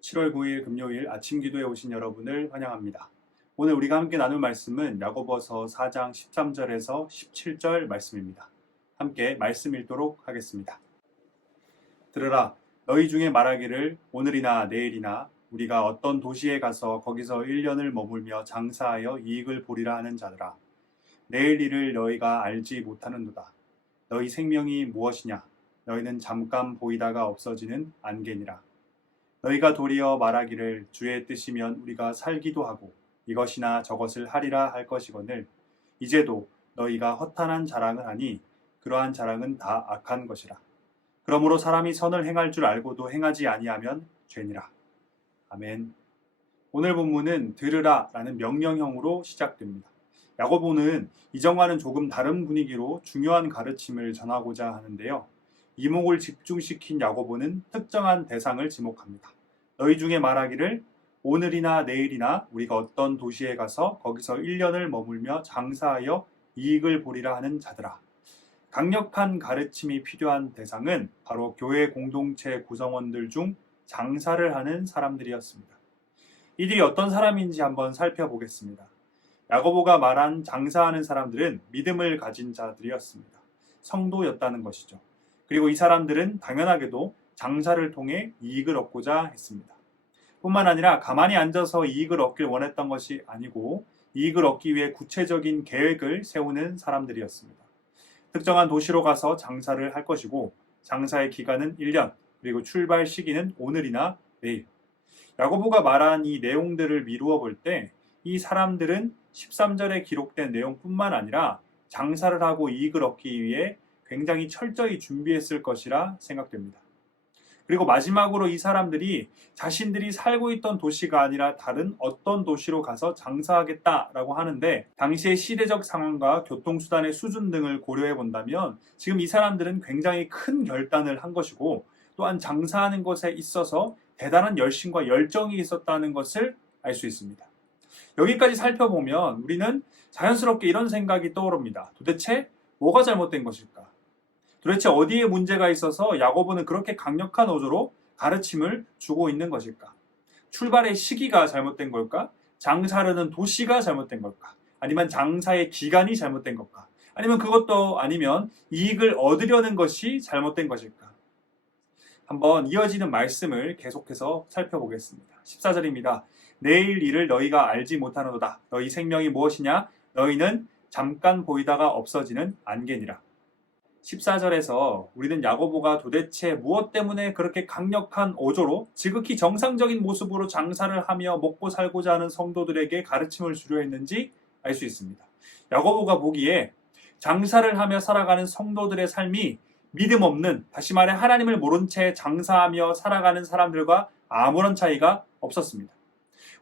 7월 9일 금요일 아침 기도에 오신 여러분을 환영합니다. 오늘 우리가 함께 나눌 말씀은 야고보서 4장 13절에서 17절 말씀입니다. 함께 말씀 읽도록 하겠습니다. 들으라, 너희 중에 말하기를 오늘이나 내일이나 우리가 어떤 도시에 가서 거기서 1년을 머물며 장사하여 이익을 보리라 하는 자들아, 내일 일을 너희가 알지 못하는도다. 너희 생명이 무엇이냐? 너희는 잠깐 보이다가 없어지는 안개니라. 너희가 도리어 말하기를 주의 뜻이면 우리가 살기도 하고 이것이나 저것을 하리라 할 것이거늘 이제도 너희가 허탄한 자랑을 하니 그러한 자랑은 다 악한 것이라. 그러므로 사람이 선을 행할 줄 알고도 행하지 아니하면 죄니라. 아멘. 오늘 본문은 들으라 라는 명령형으로 시작됩니다. 야고보는 이전과는 조금 다른 분위기로 중요한 가르침을 전하고자 하는데요. 이목을 집중시킨 야고보는 특정한 대상을 지목합니다. 너희 중에 말하기를 오늘이나 내일이나 우리가 어떤 도시에 가서 거기서 1년을 머물며 장사하여 이익을 보리라 하는 자들아. 강력한 가르침이 필요한 대상은 바로 교회 공동체 구성원들 중 장사를 하는 사람들이었습니다. 이들이 어떤 사람인지 한번 살펴보겠습니다. 야고보가 말한 장사하는 사람들은 믿음을 가진 자들이었습니다. 성도였다는 것이죠. 그리고 이 사람들은 당연하게도 장사를 통해 이익을 얻고자 했습니다. 뿐만 아니라 가만히 앉아서 이익을 얻길 원했던 것이 아니고 이익을 얻기 위해 구체적인 계획을 세우는 사람들이었습니다. 특정한 도시로 가서 장사를 할 것이고 장사의 기간은 1년, 그리고 출발 시기는 오늘이나 내일. 야고보가 말한 이 내용들을 미루어 볼 때 이 사람들은 13절에 기록된 내용뿐만 아니라 장사를 하고 이익을 얻기 위해 굉장히 철저히 준비했을 것이라 생각됩니다. 그리고 마지막으로 이 사람들이 자신들이 살고 있던 도시가 아니라 다른 어떤 도시로 가서 장사하겠다라고 하는데 당시의 시대적 상황과 교통수단의 수준 등을 고려해 본다면 지금 이 사람들은 굉장히 큰 결단을 한 것이고 또한 장사하는 것에 있어서 대단한 열심과 열정이 있었다는 것을 알 수 있습니다. 여기까지 살펴보면 우리는 자연스럽게 이런 생각이 떠오릅니다. 도대체 뭐가 잘못된 것일까? 도대체 어디에 문제가 있어서 야고보는 그렇게 강력한 어조로 가르침을 주고 있는 것일까? 출발의 시기가 잘못된 걸까? 장사하려는 도시가 잘못된 걸까? 아니면 장사의 기간이 잘못된 걸까? 아니면 그것도 아니면 이익을 얻으려는 것이 잘못된 것일까? 한번 이어지는 말씀을 계속해서 살펴보겠습니다. 14절입니다. 내일 일을 너희가 알지 못하노다. 너희 생명이 무엇이냐? 너희는 잠깐 보이다가 없어지는 안개니라. 14절에서 우리는 야고보가 도대체 무엇 때문에 그렇게 강력한 어조로 지극히 정상적인 모습으로 장사를 하며 먹고 살고자 하는 성도들에게 가르침을 주려 했는지 알 수 있습니다. 야고보가 보기에 장사를 하며 살아가는 성도들의 삶이 믿음 없는, 다시 말해 하나님을 모른 채 장사하며 살아가는 사람들과 아무런 차이가 없었습니다.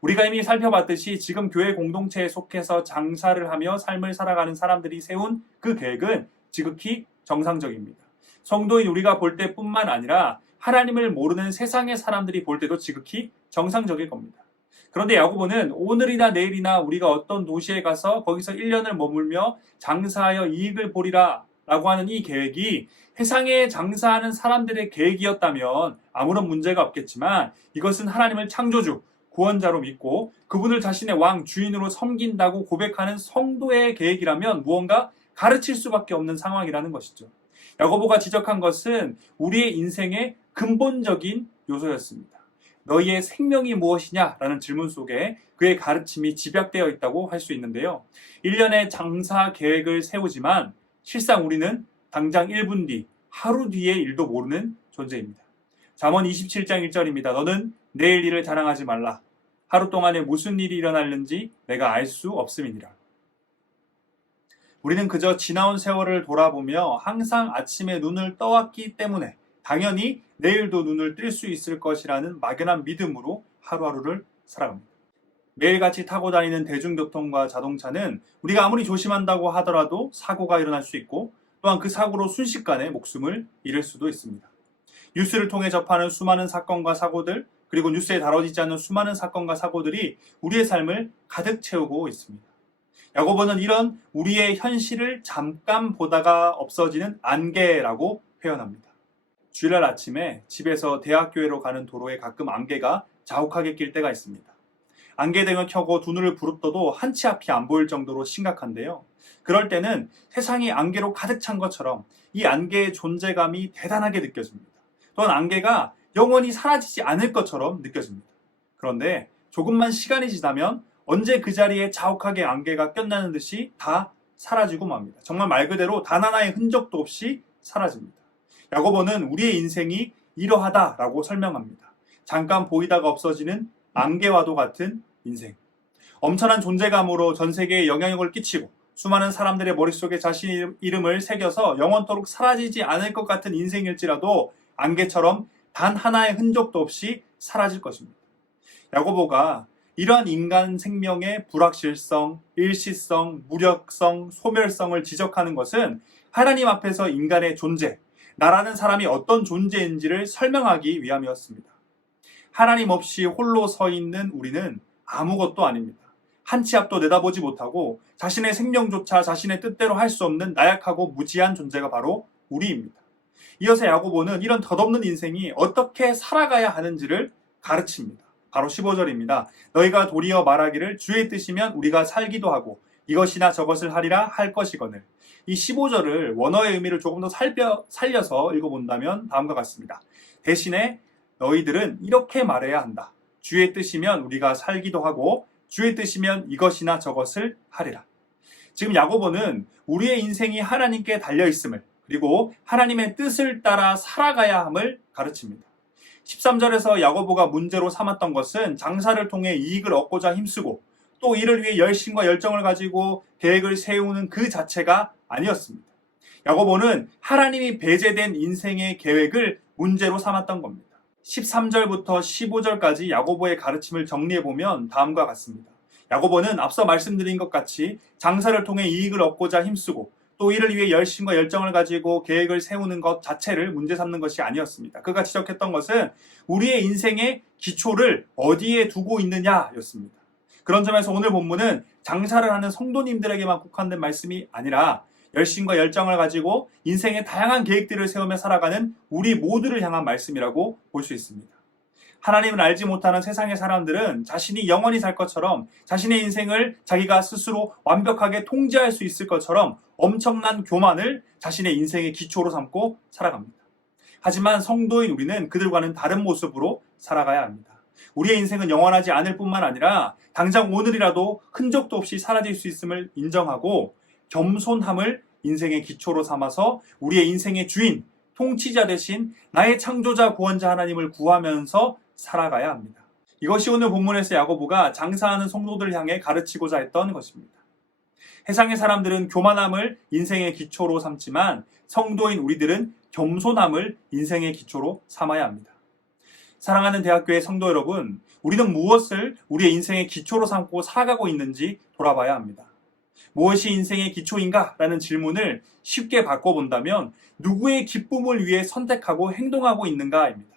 우리가 이미 살펴봤듯이 지금 교회 공동체에 속해서 장사를 하며 삶을 살아가는 사람들이 세운 그 계획은 지극히 정상적입니다. 성도인 우리가 볼 때뿐만 아니라 하나님을 모르는 세상의 사람들이 볼 때도 지극히 정상적일 겁니다. 그런데 야고보는 오늘이나 내일이나 우리가 어떤 도시에 가서 거기서 1년을 머물며 장사하여 이익을 보리라 라고 하는 이 계획이 세상에 장사하는 사람들의 계획이었다면 아무런 문제가 없겠지만 이것은 하나님을 창조주, 구원자로 믿고 그분을 자신의 왕, 주인으로 섬긴다고 고백하는 성도의 계획이라면 무언가 가르칠 수밖에 없는 상황이라는 것이죠. 야고보가 지적한 것은 우리의 인생의 근본적인 요소였습니다. 너희의 생명이 무엇이냐라는 질문 속에 그의 가르침이 집약되어 있다고 할 수 있는데요. 1년의 장사 계획을 세우지만 실상 우리는 당장 1분 뒤, 하루 뒤의 일도 모르는 존재입니다. 잠언 27장 1절입니다. 너는 내일 일을 자랑하지 말라. 하루 동안에 무슨 일이 일어날는지 내가 알 수 없음이니라. 우리는 그저 지나온 세월을 돌아보며 항상 아침에 눈을 떠왔기 때문에 당연히 내일도 눈을 뜰 수 있을 것이라는 막연한 믿음으로 하루하루를 살아갑니다. 매일같이 타고 다니는 대중교통과 자동차는 우리가 아무리 조심한다고 하더라도 사고가 일어날 수 있고 또한 그 사고로 순식간에 목숨을 잃을 수도 있습니다. 뉴스를 통해 접하는 수많은 사건과 사고들, 그리고 뉴스에 다뤄지지 않는 수많은 사건과 사고들이 우리의 삶을 가득 채우고 있습니다. 야고보는 이런 우리의 현실을 잠깐 보다가 없어지는 안개라고 표현합니다. 주일날 아침에 집에서 대학교회로 가는 도로에 가끔 안개가 자욱하게 낄 때가 있습니다. 안개등을 켜고 두 눈을 부릅떠도 한 치 앞이 안 보일 정도로 심각한데요. 그럴 때는 세상이 안개로 가득 찬 것처럼 이 안개의 존재감이 대단하게 느껴집니다. 또한 안개가 영원히 사라지지 않을 것처럼 느껴집니다. 그런데 조금만 시간이 지나면 언제 그 자리에 자욱하게 안개가 껴나는 듯이 다 사라지고 맙니다. 정말 말 그대로 단 하나의 흔적도 없이 사라집니다. 야고보는 우리의 인생이 이러하다라고 설명합니다. 잠깐 보이다가 없어지는 안개와도 같은 인생. 엄청난 존재감으로 전 세계에 영향력을 끼치고 수많은 사람들의 머릿속에 자신의 이름을 새겨서 영원토록 사라지지 않을 것 같은 인생일지라도 안개처럼 단 하나의 흔적도 없이 사라질 것입니다. 야고보가 이러한 인간 생명의 불확실성, 일시성, 무력성, 소멸성을 지적하는 것은 하나님 앞에서 인간의 존재, 나라는 사람이 어떤 존재인지를 설명하기 위함이었습니다. 하나님 없이 홀로 서 있는 우리는 아무것도 아닙니다. 한 치 앞도 내다보지 못하고 자신의 생명조차 자신의 뜻대로 할 수 없는 나약하고 무지한 존재가 바로 우리입니다. 이어서 야고보는 이런 덧없는 인생이 어떻게 살아가야 하는지를 가르칩니다. 바로 15절입니다. 너희가 도리어 말하기를 주의 뜻이면 우리가 살기도 하고 이것이나 저것을 하리라 할 것이거늘. 이 15절을 원어의 의미를 조금 더 살려서 읽어본다면 다음과 같습니다. 대신에 너희들은 이렇게 말해야 한다. 주의 뜻이면 우리가 살기도 하고 주의 뜻이면 이것이나 저것을 하리라. 지금 야고보는 우리의 인생이 하나님께 달려있음을 그리고 하나님의 뜻을 따라 살아가야 함을 가르칩니다. 13절에서 야고보가 문제로 삼았던 것은 장사를 통해 이익을 얻고자 힘쓰고 또 이를 위해 열심과 열정을 가지고 계획을 세우는 그 자체가 아니었습니다. 야고보는 하나님이 배제된 인생의 계획을 문제로 삼았던 겁니다. 13절부터 15절까지 야고보의 가르침을 정리해보면 다음과 같습니다. 야고보는 앞서 말씀드린 것 같이 장사를 통해 이익을 얻고자 힘쓰고 또 이를 위해 열심과 열정을 가지고 계획을 세우는 것 자체를 문제 삼는 것이 아니었습니다. 그가 지적했던 것은 우리의 인생의 기초를 어디에 두고 있느냐였습니다. 그런 점에서 오늘 본문은 장사를 하는 성도님들에게만 국한된 말씀이 아니라 열심과 열정을 가지고 인생의 다양한 계획들을 세우며 살아가는 우리 모두를 향한 말씀이라고 볼 수 있습니다. 하나님을 알지 못하는 세상의 사람들은 자신이 영원히 살 것처럼 자신의 인생을 자기가 스스로 완벽하게 통제할 수 있을 것처럼 엄청난 교만을 자신의 인생의 기초로 삼고 살아갑니다. 하지만 성도인 우리는 그들과는 다른 모습으로 살아가야 합니다. 우리의 인생은 영원하지 않을 뿐만 아니라 당장 오늘이라도 흔적도 없이 사라질 수 있음을 인정하고 겸손함을 인생의 기초로 삼아서 우리의 인생의 주인, 통치자 대신 나의 창조자 구원자 하나님을 구하면서 살아가야 합니다. 이것이 오늘 본문에서 야고보가 장사하는 성도들을 향해 가르치고자 했던 것입니다. 세상의 사람들은 교만함을 인생의 기초로 삼지만 성도인 우리들은 겸손함을 인생의 기초로 삼아야 합니다. 사랑하는 대학교의 성도 여러분, 우리는 무엇을 우리의 인생의 기초로 삼고 살아가고 있는지 돌아봐야 합니다. 무엇이 인생의 기초인가? 라는 질문을 쉽게 바꿔본다면 누구의 기쁨을 위해 선택하고 행동하고 있는가입니다.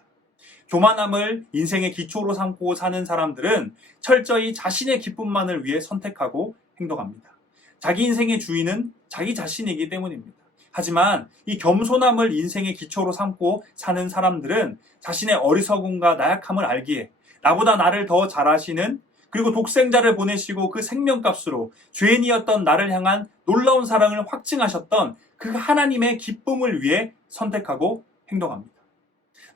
교만함을 인생의 기초로 삼고 사는 사람들은 철저히 자신의 기쁨만을 위해 선택하고 행동합니다. 자기 인생의 주인은 자기 자신이기 때문입니다. 하지만 이 겸손함을 인생의 기초로 삼고 사는 사람들은 자신의 어리석음과 나약함을 알기에 나보다 나를 더 잘 아시는 그리고 독생자를 보내시고 그 생명값으로 죄인이었던 나를 향한 놀라운 사랑을 확증하셨던 그 하나님의 기쁨을 위해 선택하고 행동합니다.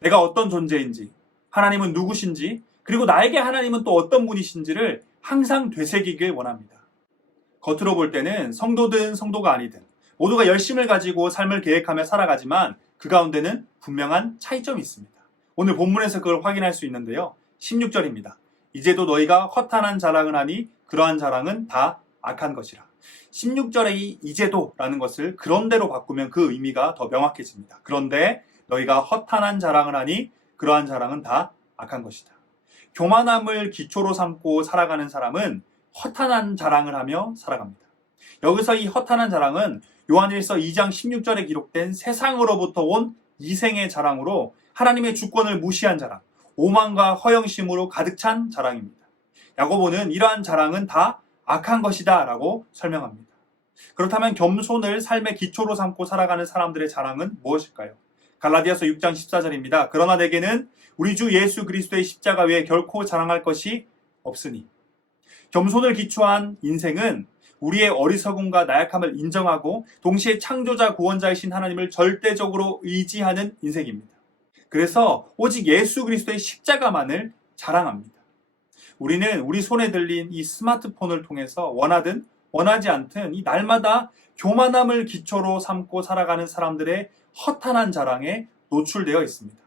내가 어떤 존재인지, 하나님은 누구신지, 그리고 나에게 하나님은 또 어떤 분이신지를 항상 되새기길 원합니다. 겉으로 볼 때는 성도든 성도가 아니든 모두가 열심을 가지고 삶을 계획하며 살아가지만 그 가운데는 분명한 차이점이 있습니다. 오늘 본문에서 그걸 확인할 수 있는데요. 16절입니다. 이제도 너희가 허탄한 자랑을 하니 그러한 자랑은 다 악한 것이라. 16절의 이 이제도라는 것을 그런대로 바꾸면 그 의미가 더 명확해집니다. 그런데 너희가 허탄한 자랑을 하니 그러한 자랑은 다 악한 것이다. 교만함을 기초로 삼고 살아가는 사람은 허탄한 자랑을 하며 살아갑니다. 여기서 이 허탄한 자랑은 요한일서 2장 16절에 기록된 세상으로부터 온 이생의 자랑으로 하나님의 주권을 무시한 자랑, 오만과 허영심으로 가득 찬 자랑입니다. 야고보는 이러한 자랑은 다 악한 것이다 라고 설명합니다. 그렇다면 겸손을 삶의 기초로 삼고 살아가는 사람들의 자랑은 무엇일까요? 갈라디아서 6장 14절입니다. 그러나 내게는 우리 주 예수 그리스도의 십자가 외에 결코 자랑할 것이 없으니. 겸손을 기초한 인생은 우리의 어리석음과 나약함을 인정하고 동시에 창조자 구원자이신 하나님을 절대적으로 의지하는 인생입니다. 그래서 오직 예수 그리스도의 십자가만을 자랑합니다. 우리는 우리 손에 들린 이 스마트폰을 통해서 원하든 원하지 않든 이 날마다 교만함을 기초로 삼고 살아가는 사람들의 허탄한 자랑에 노출되어 있습니다.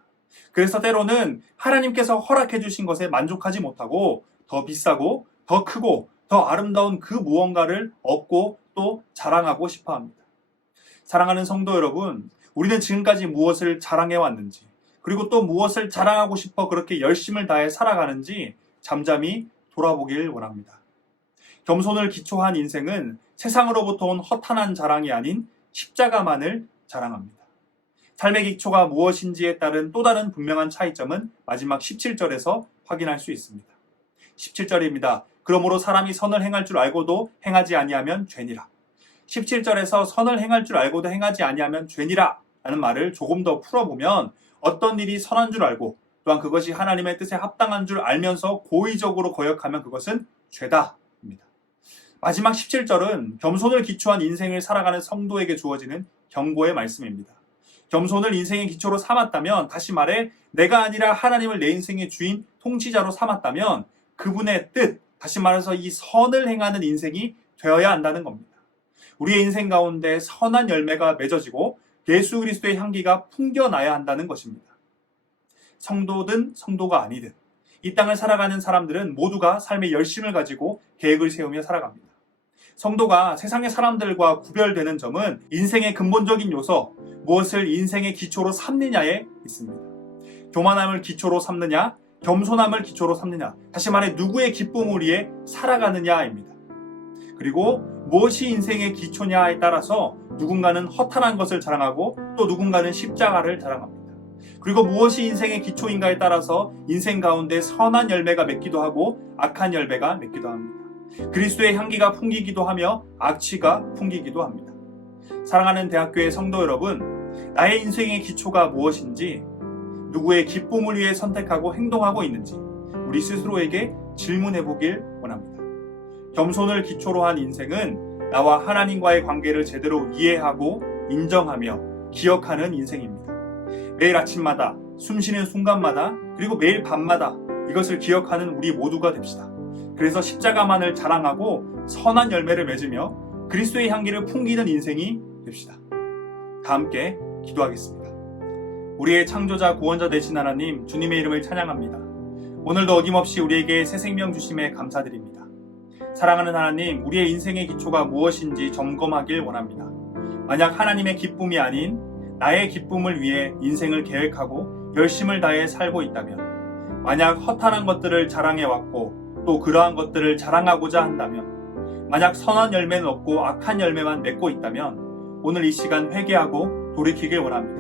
그래서 때로는 하나님께서 허락해 주신 것에 만족하지 못하고 더 비싸고 더 크고 더 아름다운 그 무언가를 얻고 또 자랑하고 싶어 합니다. 사랑하는 성도 여러분, 우리는 지금까지 무엇을 자랑해 왔는지, 그리고 또 무엇을 자랑하고 싶어 그렇게 열심을 다해 살아가는지 잠잠히 돌아보길 원합니다. 겸손을 기초한 인생은 세상으로부터 온 허탄한 자랑이 아닌 십자가만을 자랑합니다. 삶의 기초가 무엇인지에 따른 또 다른 분명한 차이점은 마지막 17절에서 확인할 수 있습니다. 17절입니다. 그러므로 사람이 선을 행할 줄 알고도 행하지 아니하면 죄니라. 17절에서 선을 행할 줄 알고도 행하지 아니하면 죄니라 라는 말을 조금 더 풀어보면 어떤 일이 선한 줄 알고 또한 그것이 하나님의 뜻에 합당한 줄 알면서 고의적으로 거역하면 그것은 죄다 입니다. 마지막 17절은 겸손을 기초한 인생을 살아가는 성도에게 주어지는 경고의 말씀입니다. 겸손을 인생의 기초로 삼았다면, 다시 말해 내가 아니라 하나님을 내 인생의 주인, 통치자로 삼았다면 그분의 뜻, 다시 말해서 이 선을 행하는 인생이 되어야 한다는 겁니다. 우리의 인생 가운데 선한 열매가 맺어지고 예수 그리스도의 향기가 풍겨나야 한다는 것입니다. 성도든 성도가 아니든 이 땅을 살아가는 사람들은 모두가 삶의 열심을 가지고 계획을 세우며 살아갑니다. 성도가 세상의 사람들과 구별되는 점은 인생의 근본적인 요소, 무엇을 인생의 기초로 삼느냐에 있습니다. 교만함을 기초로 삼느냐, 겸손함을 기초로 삼느냐, 다시 말해 누구의 기쁨을 위해 살아가느냐입니다. 그리고 무엇이 인생의 기초냐에 따라서 누군가는 허탄한 것을 자랑하고 또 누군가는 십자가를 자랑합니다. 그리고 무엇이 인생의 기초인가에 따라서 인생 가운데 선한 열매가 맺기도 하고 악한 열매가 맺기도 합니다. 그리스도의 향기가 풍기기도 하며 악취가 풍기기도 합니다. 사랑하는 대학교의 성도 여러분, 나의 인생의 기초가 무엇인지, 누구의 기쁨을 위해 선택하고 행동하고 있는지 우리 스스로에게 질문해 보길 원합니다. 겸손을 기초로 한 인생은 나와 하나님과의 관계를 제대로 이해하고 인정하며 기억하는 인생입니다. 매일 아침마다, 숨쉬는 순간마다, 그리고 매일 밤마다 이것을 기억하는 우리 모두가 됩시다. 그래서 십자가만을 자랑하고 선한 열매를 맺으며 그리스도의 향기를 풍기는 인생이 됩시다. 다 함께 기도하겠습니다. 우리의 창조자 구원자 되신 하나님, 주님의 이름을 찬양합니다. 오늘도 어김없이 우리에게 새 생명 주심에 감사드립니다. 사랑하는 하나님, 우리의 인생의 기초가 무엇인지 점검하길 원합니다. 만약 하나님의 기쁨이 아닌 나의 기쁨을 위해 인생을 계획하고 열심을 다해 살고 있다면, 만약 허탄한 것들을 자랑해왔고 또 그러한 것들을 자랑하고자 한다면, 만약 선한 열매는 없고 악한 열매만 맺고 있다면 오늘 이 시간 회개하고 돌이키길 원합니다.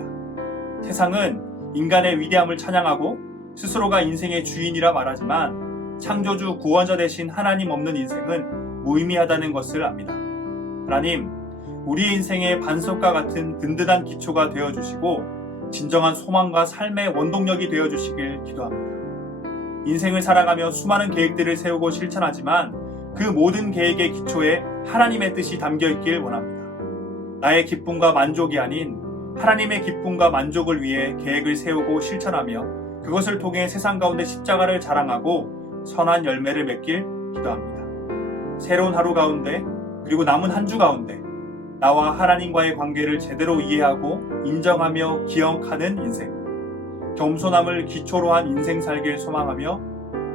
세상은 인간의 위대함을 찬양하고 스스로가 인생의 주인이라 말하지만 창조주 구원자 되신 하나님 없는 인생은 무의미하다는 것을 압니다. 하나님, 우리 인생의 반석과 같은 든든한 기초가 되어주시고 진정한 소망과 삶의 원동력이 되어주시길 기도합니다. 인생을 살아가며 수많은 계획들을 세우고 실천하지만 그 모든 계획의 기초에 하나님의 뜻이 담겨있길 원합니다. 나의 기쁨과 만족이 아닌 하나님의 기쁨과 만족을 위해 계획을 세우고 실천하며 그것을 통해 세상 가운데 십자가를 자랑하고 선한 열매를 맺길 기도합니다. 새로운 하루 가운데, 그리고 남은 한 주 가운데 나와 하나님과의 관계를 제대로 이해하고 인정하며 기억하는 인생, 겸손함을 기초로 한 인생 살길 소망하며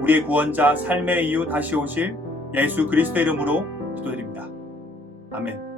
우리의 구원자 삶의 이유 다시 오실 예수 그리스도 이름으로 기도드립니다. 아멘.